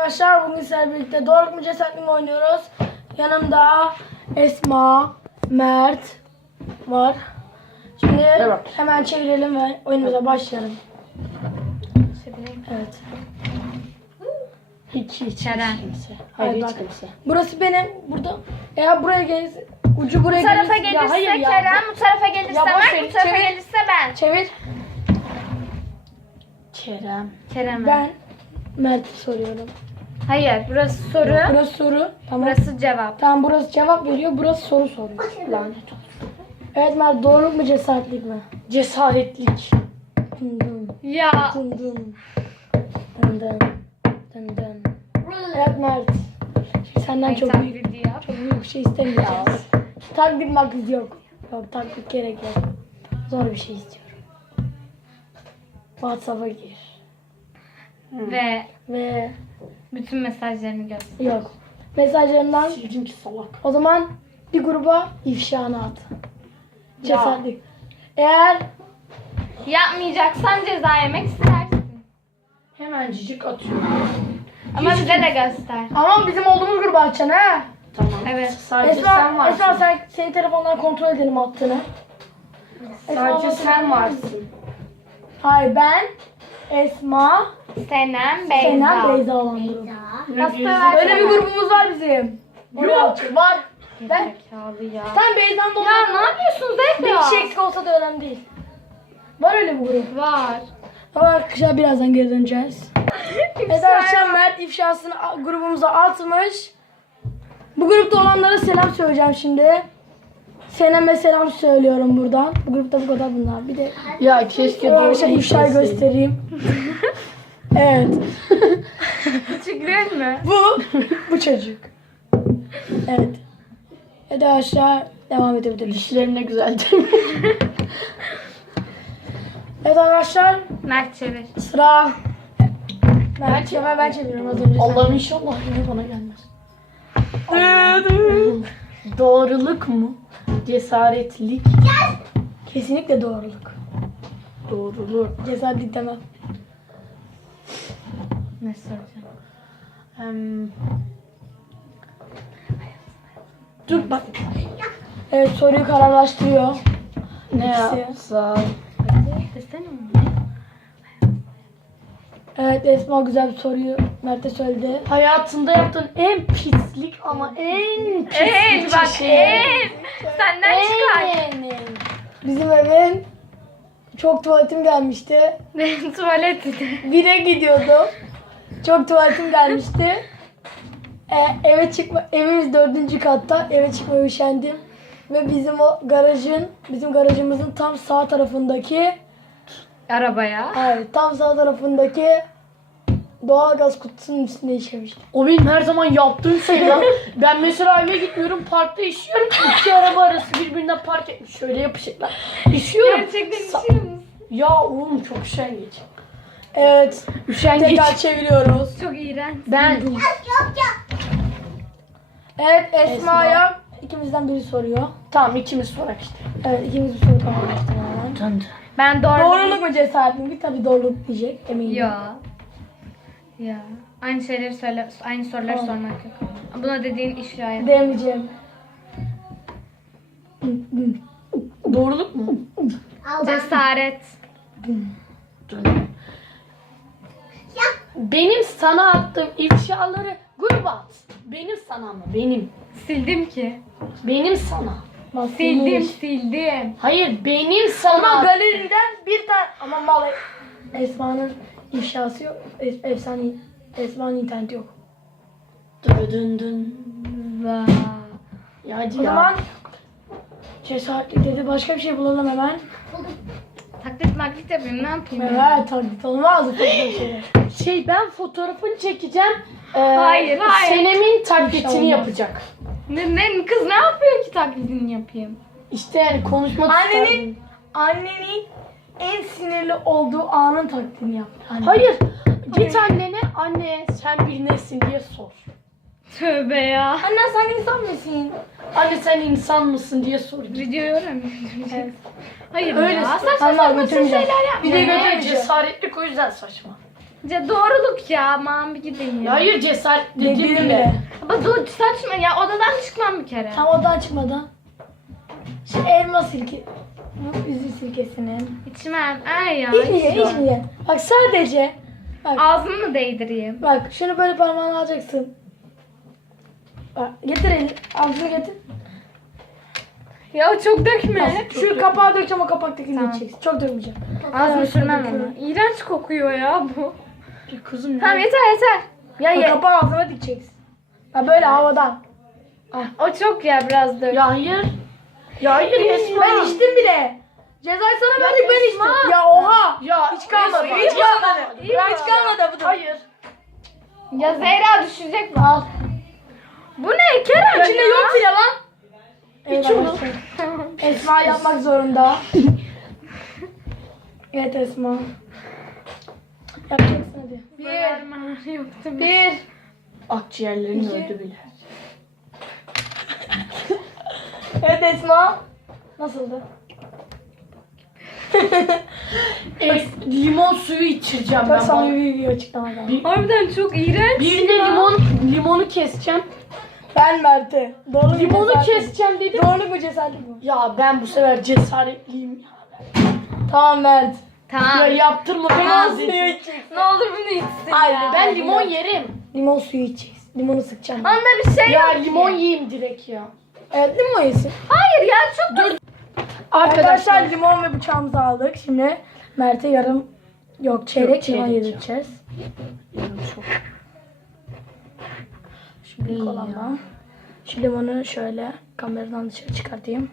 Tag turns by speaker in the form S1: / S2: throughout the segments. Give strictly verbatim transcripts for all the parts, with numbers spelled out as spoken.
S1: arkadaşlar, bugün sizlerle birlikte doğruluk mu cesaretlik mi oynuyoruz. Yanımda Esma, Mert var. Şimdi evet, hemen çevirelim ve oyunumuza başlayalım. Evet.
S2: Hiç hiç.
S3: Kerem.
S2: Hayır,
S1: Hayır,
S2: hiç
S1: bak.
S2: kimse.
S1: Burası benim. Burada eğer buraya gelirse, ucu buraya
S3: Bu tarafa
S1: gelirse-
S3: gelirse
S1: Ya hayır ya.
S3: Kerem, bu tarafa gelirse
S1: Ya boş ver,
S3: Mert, bu tarafa
S1: çevir.
S3: gelirse ben.
S1: Çevir.
S2: Kerem.
S3: Kerem.
S1: Ben Mert'e soruyorum.
S3: Hayır, burası soru,
S1: Burası soru. Tamam.
S3: burası cevap.
S1: Tamam, burası cevap veriyor. Burası soru soruyor.
S2: Lanet olsun.
S1: Evet Mert, doğruluk mu cesaretlik mi?
S2: Cesaretlik.
S1: Dın dın,
S3: Ya.
S1: dın dın. Dın dın, dın dın. Evet Mert. Şimdi senden çok
S3: Çok
S1: büyük,
S3: diyor.
S1: çok büyük bir şey istemiyoruz. Taklit maklit yok. Yok, taklit gerek yok. Zor bir şey istiyorum. WhatsApp'a gir.
S3: Ve
S1: Ve
S3: bütün mesajlarını göster.
S1: yok. Mesajlarından
S2: Sildim ki salak.
S1: o zaman bir gruba ifşanı at. Cesaretlik. Eğer
S3: Yapmayacaksan ceza yemek istersin.
S2: Hemen cicik atıyorum.
S3: Ama bize de göster.
S1: ama bizim olduğumuz gruba açacaksın ha.
S2: Tamam.
S3: Evet.
S2: Sadece
S1: Esma,
S2: sen varsın.
S1: Esma sen senin telefondan kontrol edelim attığını.
S2: Sadece
S1: Esma,
S2: sen varsın.
S1: Hayır, ben Esma,
S3: Senem, Beyza.
S1: Senem, Beyza olan grup.
S3: Nasıl
S1: Öyle bir grubumuz var bizim. Yok, var. Ben
S3: Zekalı ya.
S1: sen Beyza'nın da
S3: Ya ne yapıyorsunuz hep
S1: bir
S3: ya?
S1: kişi eksik olsa da önemli değil. Var öyle bir grup.
S3: Var.
S1: Ama arkadaşlar birazdan geri döneceğiz. Evet arkadaşlar, Mert ifşasını a- grubumuza atmış. Bu grupta olanlara selam söyleyeceğim şimdi. Senem'e selam söylüyorum buradan. Bu grupta bu kadar bunlar. Bir de
S2: Ya keşke
S1: arkadaşlar
S2: doğru
S1: ifşayı
S2: bilseydim.
S1: göstereyim. Evet.
S3: Küçüklüğün mü?
S1: Bu, bu çocuk. Evet. Evet arkadaşlar, devam edebiliriz.
S2: Dişlerim ne güzel değil mi?
S1: Evet arkadaşlar,
S3: Mert çevir.
S1: sıra. Ben, ben, ben çeviriyorum az önce.
S2: Allah'ım inşallah yine bana gelmez. Allah'ım. Doğruluk mu? Cesaretlik.
S1: Kesinlikle doğruluk.
S2: Doğruluk.
S1: Cesaretlik demem.
S3: Ne soracağım?
S2: Em,
S1: Dur bak. Evet, soruyu kararlaştırıyor.
S2: ne
S1: İkisi.
S2: yapsam?
S3: Desene mi?
S1: Evet, Esma güzel bir soruyu Mert'e söyledi.
S2: Hayatında yaptığın en pislik ama en pislik
S3: Eee bak
S2: şey.
S3: eee. Senden çıkar.
S1: Bizim evin çok tuvaletim gelmişti.
S3: Benim tuvalet.
S1: Bire gidiyordum. Çok tuvaletim gelmişti. E, eve çıkma, evimiz dördüncü katta. Eve çıkmaya üşendim. Ve bizim o garajın, bizim garajımızın tam sağ tarafındaki,
S3: Arabaya.
S1: evet, tam sağ tarafındaki doğalgaz kutusunun üstüne işemiştim.
S2: O benim her zaman yaptığım şey lan. Ben mesela eve gitmiyorum, parkta işiyorum. İki araba arası birbirine park etmiş. Şöyle yapışıklar. İşiyorum.
S3: Gerçekten
S2: Sa-
S3: işiyor musun?
S2: Ya oğlum çok üşengeç.
S1: Evet.
S2: Üşengeç.
S1: Tekrar çeviriyoruz.
S3: Çok iğrenç.
S2: Ben
S1: Evet, Esma'ya ikimizden biri soruyor.
S2: tamam ikimiz sorak işte.
S1: Evet, ikimiz bir soru kararlaştıralım.
S2: Döndü.
S3: Ben doğru.
S1: Doğruluk mu cesaretlik mi? Tabii doğruluk diyecek, eminim.
S3: Ya. Ya. Aynı şeyleri söyle, aynı soruları
S1: Tamam.
S3: sormak yok. Buna dediğin iş ya.
S1: Demeyeceğim.
S2: Doğruluk mu?
S3: Cesaret.
S2: Döndü. Benim sana attığım ifşaları gruba at. Benim sana mı? Benim.
S3: Sildim ki.
S2: Benim sana.
S3: Sildim, sildim.
S2: Hayır benim sana.
S1: Ama
S2: attığım.
S1: galeriden bir tane ama mal Esma'nın ifşası yok. Es- Efsane Esma'nın interneti yok.
S2: Dön dön.
S3: Vay.
S2: Ya hadi
S1: O
S2: ya.
S1: zaman cesaretlik dedi, başka bir şey bulalım hemen.
S3: Taklit maklit yapayım, ne yapayım? ya?
S1: Evet, taklit olmaz. Çok güzel şeyler.
S2: Şey ben fotoğrafını çekeceğim. Ee,
S3: Hayır, hayır.
S2: Senem'in taklitini
S1: İnşallah.
S2: yapacak.
S3: Ne, ne, kız ne yapıyor ki taklidini yapayım?
S2: İşte yani konuşmak
S1: Annenin
S2: isterdim.
S1: annenin en sinirli olduğu anın taklidini yap. Anne.
S2: Hayır. Git annene anne sen bir nesin diye sor.
S3: Tövbe ya.
S1: Anne, sen insan mısın?
S2: Anne sen insan mısın diye sor.
S3: Videoyu öğrenmiyorum.
S1: Evet.
S3: Hayır
S2: Öyle
S3: ya.
S2: sor.
S3: Saçma
S1: Tamam,
S3: saçma
S1: götürmeyeceğim.
S3: şeyler
S2: Bir
S3: yapma.
S2: de
S1: Ne
S2: götür
S1: yapacağız?
S2: cesaretlik o yüzden saçma.
S3: Ce doğruluk ya. Aman bir gidin ya.
S2: Hayır cesaret dediğim
S1: Dediğim
S2: bile.
S1: bile.
S3: Ama dur saçma ya. Odadan çıkmam bir kere.
S1: Tam odan çıkmadan. Şu elma sirke. Üzüm sirkesinin.
S3: İçmem. Ay ya.
S1: İçmeyeceksin,
S3: içmem.
S1: içmeyeceksin. Bak sadece. Bak,
S3: Ağzımı mı değdireyim?
S1: bak şunu böyle parmağına alacaksın. Bak getir elini. Ağzını getir.
S3: Ya çok dökme.
S1: Şu kapağı dökeceğim, o kapaktakini
S3: Tamam.
S1: içeceksin. Çok dökmeyeceğim.
S3: Ağzımı
S1: Evet,
S3: sürmem
S1: döküyorum.
S3: onu. İğrenç kokuyor ya bu.
S2: Kızım
S3: Tamam
S2: ya.
S3: yeter yeter. Ya
S1: Bak,
S3: ye.
S1: kapağı ağzına dikeceksin. Ha böyle havadan.
S3: O çok ya biraz dök.
S2: Ya hayır. Ya hayır Esma.
S1: Ben içtim bile. Cezayı sana verdik, ben
S2: Esma.
S1: içtim. Ya oha.
S2: Ya
S1: Hiç kalmadı.
S2: Esma,
S1: Hiç kalmadı.
S2: İyi mi?
S1: Hiç kalmadı bu da.
S2: Hayır.
S3: Ya Zehra düşecek mi?
S1: Al.
S3: Bu ne Kerem?
S1: İçinde yok bile lan.
S2: İç onu.
S1: Esma yapmak zorunda. Evet Esma. Yapacaksın hadi.
S3: Bir. Yoktu bir.
S1: Bir.
S2: Akciğerlerin
S1: İki.
S2: öldü bile.
S1: Evet Esma. Nasıldı?
S2: E, limon suyu içireceğim
S1: Çok
S2: ben
S1: sana
S2: bana.
S1: bir video açıklamadan.
S3: Harbiden çok iğrenç.
S2: Bir de limon, limonu keseceğim.
S1: Ben Mert'e. Doğru mu
S2: Limonu
S1: cesaretli?
S2: keseceğim dedim.
S1: Doğru mu cesaretli mi?
S2: Ya ben bu sefer cesaretliyim ya.
S1: Tamam Mert.
S2: Ya
S3: Tamam.
S2: yaptırma
S1: Limon
S2: bana
S1: suyu
S2: dedi.
S1: içeceksin.
S3: Ne olur bunu içsin
S1: Hayır,
S3: ya.
S2: Ben limon yerim.
S1: Limon suyu içeceksin. Limonu sıkacaksın.
S3: Onda bir şey
S2: Ya
S3: yok
S2: limon
S3: ki.
S2: yiyeyim direkt ya.
S1: Evet limon yesin.
S3: Hayır ya çok dur.
S1: Arkadaşlar
S2: Arkadaşlar
S1: limon ve bıçağımızı aldık. Şimdi Mert'e yarım yok çeyrek
S2: Yok,
S1: limon
S2: çeyrek
S1: yedireceğiz.
S2: çok.
S1: Şu büyük olandan. Şu limonu şöyle kameradan dışarı çıkartayım.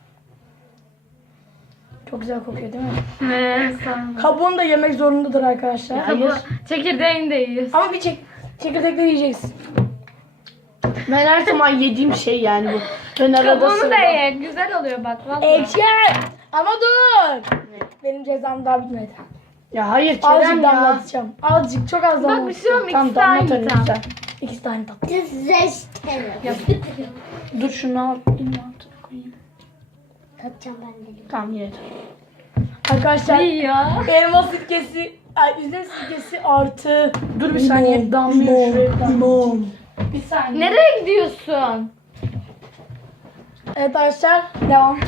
S1: Çok güzel kokuyor değil mi?
S3: Ne sanırım.
S1: Kabuğunu da yemek zorundadır arkadaşlar.
S2: Hayır.
S3: Çekirdeğini de yiyorsun.
S1: Ama bir çek çekirdekleri yiyeceksin.
S2: Ben her zaman yediğim şey yani bu. Ben arada
S3: Kabuğunu da
S2: sırada.
S3: ye. Güzel oluyor bak valla.
S1: Ekşi. Ama dur. Benim cezam daha bitmedi.
S2: Ya hayır Kerem
S1: Azıcık
S2: ya.
S1: damlatacağım. Azıcık, çok az
S3: Bak bir
S1: damlatacağım.
S3: şey olmuyor.
S2: Tam
S3: İkisi de aynı
S2: damlat hadi
S3: tam.
S2: sen.
S1: İkisi de aynı tatlı.
S2: Dur şunu al. Elini altına koyayım.
S4: Tatacağım ben de.
S2: Tamam yeter.
S1: Arkadaşlar
S3: İyi ya.
S1: elma sirkesi, ay, üzüm sirkesi artı
S2: Dur bir saniye damlıyor şuraya.
S1: limon,
S2: damlıyor.
S1: limon.
S2: Bir saniye.
S3: Nereye gidiyorsun?
S1: Evet arkadaşlar devam.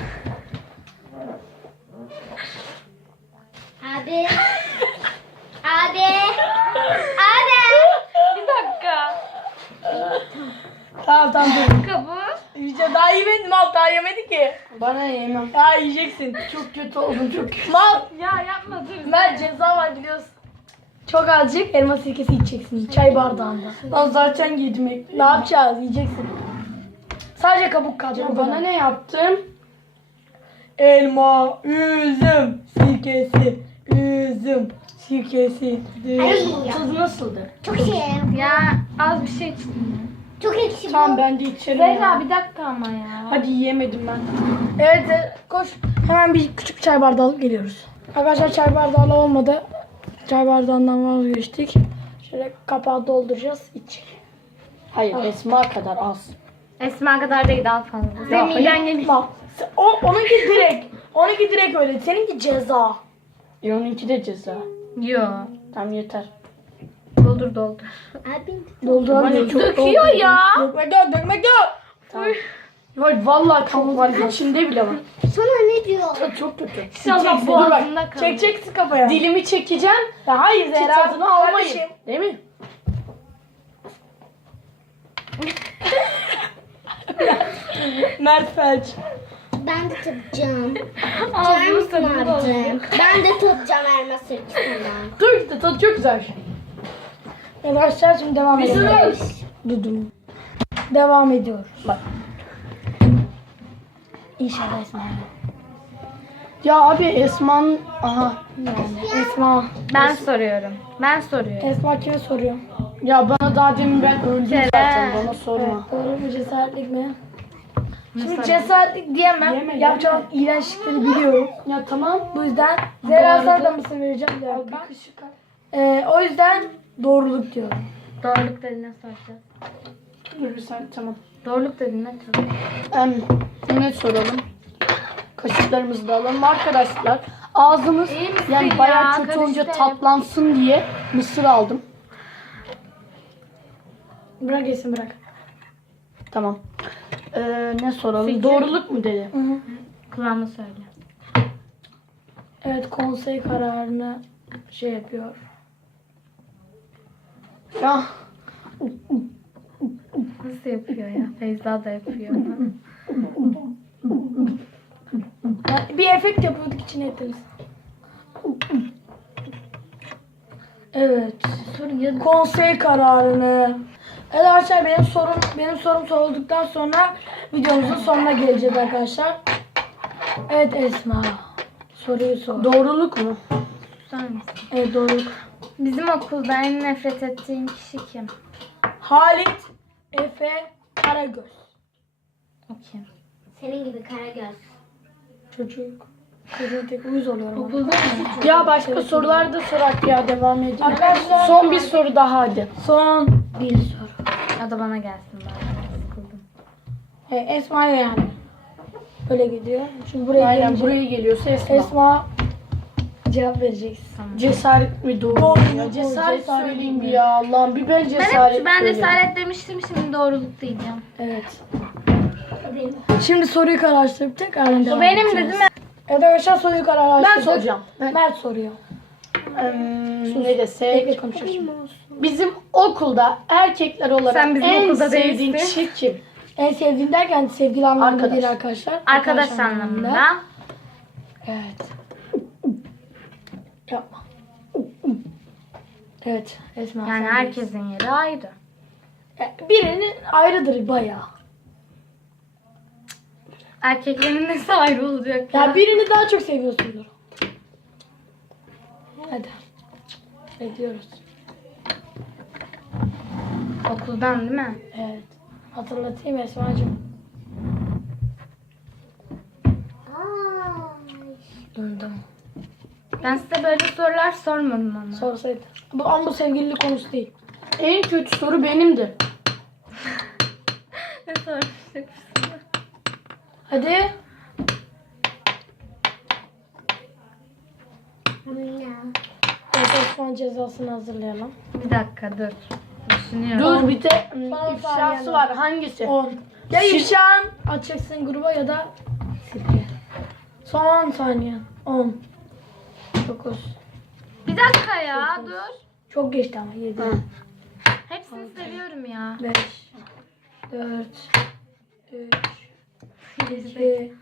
S4: Abi. Abi. Abi.
S3: Bir dakika.
S1: Tamam tamam dur.
S3: Kabuğu.
S1: İyice daha yemedim mal, daha yemedi ki.
S2: Bana yemem.
S1: Daha yiyeceksin.
S2: Çok kötü oldum çok kötü.
S1: Mal,
S3: Ya yapma dur.
S1: ben ceza var biliyorsun. Çok azıcık elma sirkesi içeceksin çay bardağında.
S2: Lan zaten yedim ekmeği.
S1: Ne yapacağız? Yiyeceksin. Sadece kabuk kalacak.
S2: Ya
S1: o
S2: bana
S1: kadar.
S2: ne yaptın?
S1: Elma, üzüm, sirkesi, üzüm, sirkesi.
S4: Ay.
S2: Tadı nasıldı?
S4: Çok şey.
S3: Ya az bir şey içtim.
S4: Çok ekşi bu.
S2: Tamam ben de içerim.
S3: Zehra
S2: ya.
S3: bir dakika ama ya.
S2: Hadi yiyemedim ben.
S1: Evet, e, koş. Hemen bir küçük çay bardağı alıp geliyoruz. Arkadaşlar çay bardağı olmadı. Çay bardağından vazgeçtik. Şöyle kapağı dolduracağız. İç.
S2: Hayır Esma kadar az.
S3: Esma kadar değil daha fazla. Senin
S2: hayır.
S3: miden geniş.
S1: Bak. O, onunki direkt. Onunki direkt öyle. Seninki ceza.
S2: E onunki de ceza.
S3: Yo.
S2: Tamam yeter.
S3: Doldur doldur.
S4: Abi.
S1: Dolduralım.
S2: Çok
S3: Döküyor ya.
S1: Dökmek yok, dökmek yok.
S2: Tamam. Hayır vallahi çok var. İçinde bile var.
S4: Sana ne diyor?
S2: Tadı çok kötü.
S3: İnşallah
S1: Çekeceksin, dur bak.
S3: boğazında kalır.
S1: Çekeceksin kafaya.
S2: Dilimi çekeceğim.
S1: Ya hayır
S2: Ki
S1: Zehra.
S2: tadını almayın.
S1: Kardeşim.
S2: Değil mi?
S1: Mert felç.
S4: Ben de tadacağım.
S3: Ağzını
S4: Canım
S3: tadını
S4: vardı.
S3: doldur.
S4: Ben de tadacağım elma sirkesinden.
S2: Dur işte tadı çok güzel.
S1: Arkadaşlar şimdi devam ediyoruz. Dudum. Devam ediyoruz.
S2: Bak.
S1: İnşallah Esma.
S2: Ya abi Esma'nın... Aha.
S1: Esma.
S3: Ben soruyorum. Ben soruyorum.
S1: Esma kime soruyor?
S2: Ya bana daha demin ben öldüm
S3: Kerem.
S2: zaten. Bana sorma.
S1: Evet, doğru mu, cesaretlik mi? Şimdi
S3: Mesela.
S1: cesaretlik diyemem.
S2: Yeme,
S1: Yapacağım iğrençlikleri biliyorum.
S2: Ya tamam.
S1: Bu yüzden Zehra
S2: arada-
S1: sana da mısır vereceğim bir
S2: Al
S1: dakika.
S2: bir kaşık al.
S1: Ee, o yüzden doğruluk diyorum.
S3: Doğruluk dediğine soracağız.
S2: Dur bir saniye tamam.
S3: Doğruluk dediğine soracağız.
S2: Em, ne soralım? Kaşıklarımızı da alalım arkadaşlar. Ağzımız
S3: İyi misin
S2: yani
S3: ya?
S2: bayağı kötü olunca
S3: Karıştı.
S2: tatlansın diye Mısır aldım.
S1: Bırak yesin bırak.
S2: Tamam. Ee, ne soralım?
S3: Sekiz.
S2: Doğruluk mu dedi?
S1: Hı hı.
S3: Kulağıma söyle.
S1: Evet konsey kararını şey yapıyor.
S2: Ya
S3: Nasıl yapıyor ya? Feyza da yapıyor.
S1: Ha, bir efekt yapıyorduk içine ettiniz. Evet.
S3: Sorun ya.
S1: Konsey kararını. Evet arkadaşlar benim sorum benim sorum sorulduktan sonra videomuzun sonuna geleceğiz arkadaşlar. Evet Esma. Soruyu sor.
S2: doğruluk mu?
S3: Susar mısın?
S1: Evet doğruluk.
S3: Bizim okulda en nefret ettiğin kişi kim?
S1: Halit Efe Karagöz.
S3: O kim?
S4: Senin gibi Karagöz.
S1: Çocuk. Çocuğun tek uyuz oluyorum. ona.
S3: Okulda mı?
S2: Ya başka sorular da sorak ya devam edelim.
S1: Arkadaşlar
S2: Son bir soru daha hadi.
S1: son bir soru.
S3: Ya da bana gelsin bari. Sıkıldım.
S1: E, Esma'ya yani. Böyle gidiyor. Şimdi buraya
S2: Aynen
S1: gelince
S2: buraya geliyorsa Esma.
S1: Esma cevap vereceksin.
S3: Tamam.
S2: Cesaret mi doğruluk
S1: Doğruluk
S2: ya?
S1: mu?
S2: Cesaret
S1: Cesaret
S2: söyleyeyim
S1: mi?
S2: bir ya Allah'ım. Bir ben
S3: Ben,
S2: cesaret
S3: hep, ben
S2: söyleyeyim.
S3: cesaret demiştim, şimdi doğruluk diyeceğim.
S1: Evet. Şimdi soruyu kararlaştırıp tekrardan devam
S3: O benim de
S1: edeceğiz.
S3: değil mi?
S1: Evet arkadaşlar soruyu kararlaştırdık.
S2: Ben soracağım. Ben,
S1: Mert soruyor.
S2: Eee, ne desek?
S1: Bekle konuşuruz.
S2: Bizim okulda erkekler olarak
S3: Sen bizim
S2: en
S3: okulda
S2: sevdiğin
S3: değilsin.
S2: kişi kim?
S1: En sevdiğin derken sevgili anlamında
S2: Arkadaş.
S1: değil arkadaşlar.
S3: Arkadaş anlamında.
S1: Evet. Yapma. Evet Esma.
S3: Yani
S1: sendeyiz.
S3: herkesin yeri ayrı.
S1: Ya, birinin ayrıdır bayağı.
S3: Erkeklerin nesi ayrı olacak ya?
S1: Ya birini daha çok seviyorsundur. Hadi. Bekliyoruz.
S3: Okuldan değil mi?
S1: Evet. Hatırlatayım Esma'cığım.
S4: Ay.
S1: Döndüm.
S3: Ben size böyle sorular sormadım ama.
S1: Sorsaydı. Bu ama bu sevgililik konusu değil.
S2: En kötü soru benimdi.
S3: Ne sormuştuk?
S1: Hadi. Evet Osman cezasını hazırlayalım.
S3: Bir dakika dur. Düşünüyorum.
S2: Dur bir de
S1: Son
S2: ifşası
S1: saniyeler.
S2: var. Hangisi?
S1: on. Ya ifşan açacaksın gruba ya da sirke. Son saniye. on. dokuz.
S3: Bir dakika ya dur.
S1: Çok geçti ama yedi.
S2: Hı.
S3: Hepsini seviyorum ya.
S1: beş. dört. üç. iki.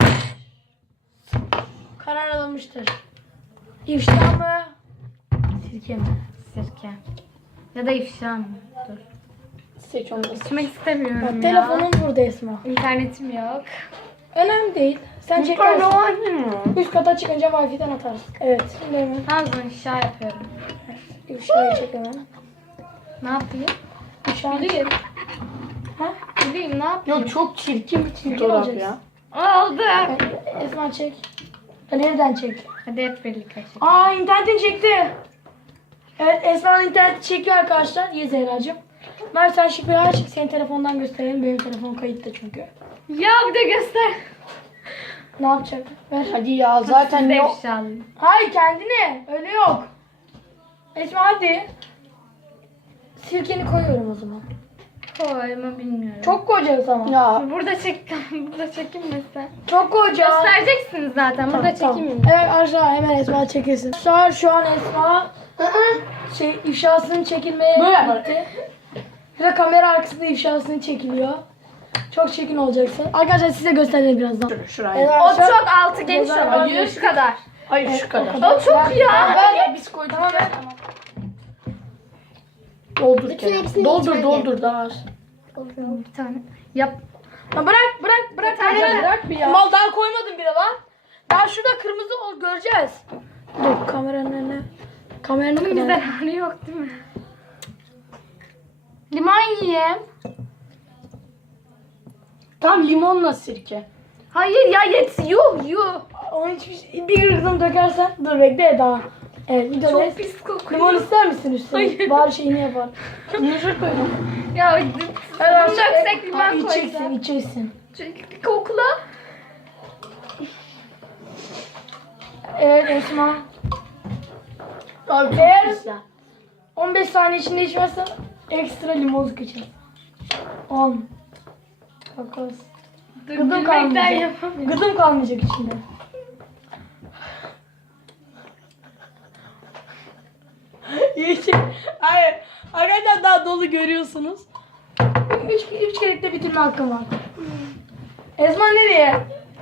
S1: Karar alınmıştır. İfşa mı? Sirke mi?
S3: Sirke. Ya da ifşa mı? Dur.
S2: Seç onu.
S3: İçmek istemiyorum
S1: Bak,
S3: ya.
S1: telefonun burada Esma.
S3: İnternetim yok.
S1: Önemli değil. Sen çekersin. Üst kata çıkınca Wi-Fi'den atarsın. Evet. Şimdi hemen
S3: Tamam o zaman ifşa yapıyorum.
S1: ifşayı çek hemen.
S3: Ne yapayım?
S1: İfşa
S3: Bileyim.
S1: Ha?
S3: Bileyim ne yapayım?
S2: Yok çok çirkin bir
S1: Çirkin
S2: fotoğraf
S1: olacaksın.
S2: ya.
S3: Oldu.
S1: Esma çek. Galeriden çek.
S3: Hadi hep birlikte çekelim.
S1: Aa internetini çekti. Evet Esma'nın interneti çekiyor arkadaşlar. Ye Zehra'cığım. Mert sen şifreyi aç. Senin telefondan gösterelim. Benim telefon kayıtta çünkü.
S3: Ya bir de göster.
S1: Ne yapacak? Ver.
S2: Hadi ya zaten
S3: Siz de
S2: yok.
S3: ifşa alın.
S1: Hayır kendine. Öyle yok. Esma hadi. Sirkeni koyuyorum o zaman.
S3: Koy ama bilmiyorum.
S1: Çok koyacağız ama.
S2: Ya
S3: Burada çek, burada çekeyim mi sen?
S1: Çok koyacağız.
S3: Göstereceksiniz zaten. Burada
S1: Tamam,
S3: çekeyim mi?
S1: tamam. Evet aşağı hemen Esma çekilsin. Şu an, şu an Esma şey ifşasının çekilmeye
S2: Böyle yapar.
S1: gitti. Bir de kamera arkasında ifşasının çekiliyor. Çok çekin olacaksın. Arkadaşlar size göstereceğim birazdan.
S2: Şur- şuraya.
S1: Evet,
S3: O
S1: arkadaşlar-
S3: çok altı geniş
S1: Hayır.
S3: olabilir. Şu kadar.
S2: Hayır şu kadar.
S3: O çok ya.
S2: Ver ya biz koyduk
S1: Tamam,
S2: ya.
S1: ver.
S2: Doldur
S4: Bütün
S2: Kerem.
S4: hepsini
S2: Doldur
S4: içine
S2: doldur daha az.
S3: Bir tane. Yap.
S1: Ya bırak bırak bırak.
S3: tane
S1: kamera.
S2: bırak bir ya.
S1: Mal daha koymadım bile lan. Daha şurada kırmızı ol göreceğiz. Dur kameranın önüne. Kameranın
S3: Bunun bir
S1: önüne.
S3: zararı yok değil mi? Limon yiyeyim.
S2: Tam limonla sirke.
S3: Hayır ya yet. Yuh yuh.
S1: Onun hiçbir şey, bir gırgızım dökersen. Dur bekle daha. Evet bir de
S3: Çok pis kokuyor.
S1: limon ister misin üstüne?
S3: Hayır.
S1: Bari şeyini yapar.
S2: Muzur koydum.
S3: Ya bunu döksek limon
S1: Ha, içeceksin
S3: koysak.
S1: içeceksin.
S3: Çünkü kokla.
S1: Evet Esma.
S2: Abi çok
S1: Eğer-
S2: pis ya.
S1: on beş saniye içinde içmezsen ekstra limon sıkacağız. on dokuz Gıdım
S3: Gülmekten
S1: kalmayacak.
S3: yapamıyorum.
S1: Gıdım kalmayacak içinde. Yeşil. Hayır. Arkadaşlar daha dolu görüyorsunuz. Üç, üç kere de bitirme hakkım var. Esma nereye?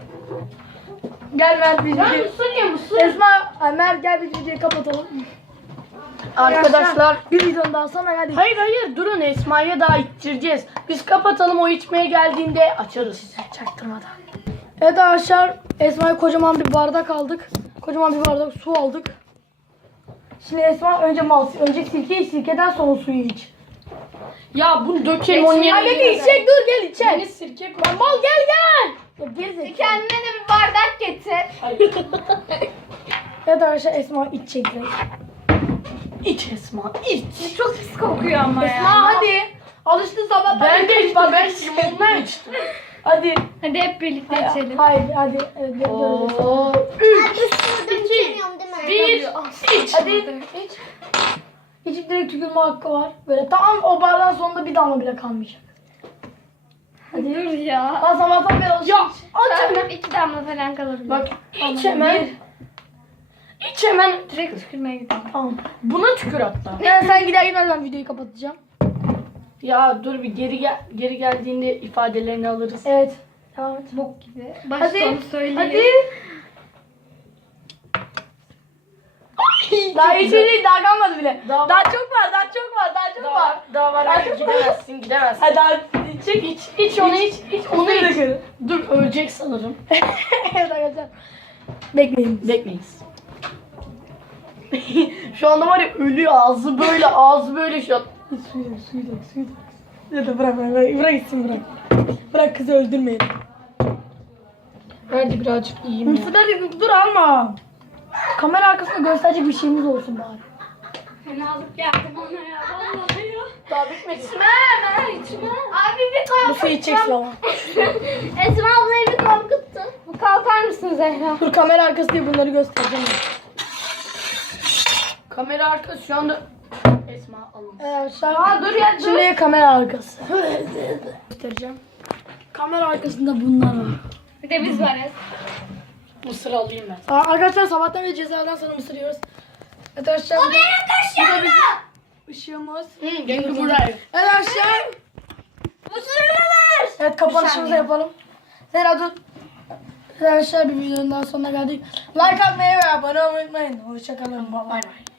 S1: Gel Mert bir
S2: Ben
S1: video.
S2: mısır ya mısır.
S1: Esma, ay Mert gel bir videoyu kapatalım.
S2: Arkadaşlar.
S1: bir videonun daha sonra hadi.
S2: Hayır hayır durun, Esma'ya daha içireceğiz. Biz kapatalım, o içmeye geldiğinde açarız.
S1: Çaktırmadan. Evet arkadaşlar, Esma'ya kocaman bir bardak aldık. Kocaman bir bardak su aldık. Şimdi Esma önce mal, önce sirke iç, sirkeden sonra suyu iç.
S2: Ya bunu dökelim onun
S1: Hadi
S2: yerine.
S1: içecek, dur gel içecek.
S2: Yeni sirke koy. Mal gel gel.
S1: Ya gerizekalı.
S3: Kendine de bir bardak getir.
S1: Evet arkadaşlar, Esma içecek direkt.
S2: İç Esma iç.
S3: Çok pis kokuyor ama ya.
S1: Esma hadi. Alıştın sabah.
S2: Ben de içtim, ben limonla içtim.
S1: Hadi.
S3: Hadi hep birlikte içelim.
S1: Hayır hadi. Evet, evet,
S2: Oo.
S4: Ben ısırdım içemiyorum değil mi?
S2: Bir. İç.
S1: hadi iç. İçip direkt tükürme hakkı var. Böyle tam o bardağın sonunda bir damla bile kalmayacak. Hadi.
S3: Dur ya.
S1: Ben sabahtan beri alıştım.
S2: Ya
S3: Zaten iki damla falan kalabilir.
S2: bak iç hemen. İç hemen.
S3: Direkt tükürmeye gidelim.
S1: Tamam.
S2: Buna tükür hatta.
S1: Yani sen gider gitmez ben videoyu kapatacağım.
S2: Ya dur bir geri gel, geri geldiğinde ifadelerini alırız.
S1: Evet. Devam et.
S3: Bok gibi. Başta
S1: Hadi.
S3: onu söyleyeyim.
S1: Hadi. Daha iyi şey değil, daha kalmadı bile.
S2: Daha-
S1: Daha, çok var, daha çok var, daha çok
S2: Daha
S1: var.
S2: var, daha var.
S1: Daha
S2: Hayır,
S1: çok
S2: gidemezsin, gidemezsin.
S1: Hadi daha çek.
S2: İç, iç onu iç, iç onu iç.
S1: dökün.
S2: Dur ölecek sanırım.
S1: Evet arkadaşlar. Bekleyin.
S2: Bekleyiz. Şu anda var ya ölüyor, ağzı böyle, ağzı böyle şu an.
S1: Suyu dök, suyu dök, suyu dök. Ya da bırak, bırak, bırak, bırak gitsin bırak. Bırak kızı öldürmeyin.
S2: Hadi birazcık yiyeyim ya.
S1: Mısırları dur alma. Kamera arkasında gösterecek bir şeyimiz olsun bari.
S3: Fenalık geldi bana ya. Vallahi ya.
S2: Daha bitmedi.
S3: Ben içmem. Abi bir
S1: Bu
S3: kalk.
S1: suyu içeceksin ama.
S3: Esma ablayı bir korkuttu. Bu kalkar mısın Zehra?
S1: Dur kamera arkası diye bunları göstereceğim.
S2: Kamera arkası şu anda Esma alın.
S1: Evet, Aa, dur ya dur. Şimdi kamera arkası. Göstereceğim. Kamera arkasında bunlar var.
S3: Bir de biz varız.
S2: Mısır alayım ben.
S1: Aa, arkadaşlar sabahtan beri cezadan sonra mısır yiyoruz. Evet arkadaşlar. O benim kaşığımda. Işığımız.
S2: Hı, gel buraya.
S1: Evet arkadaşlar.
S3: Mısırlı var.
S1: Evet kapanışımızı yapalım. Zehra dur. Evet arkadaşlar bir videonun daha sonuna geldik. Like atmayı ve abone olmayı unutmayın. Hoşçakalın. Bye bye.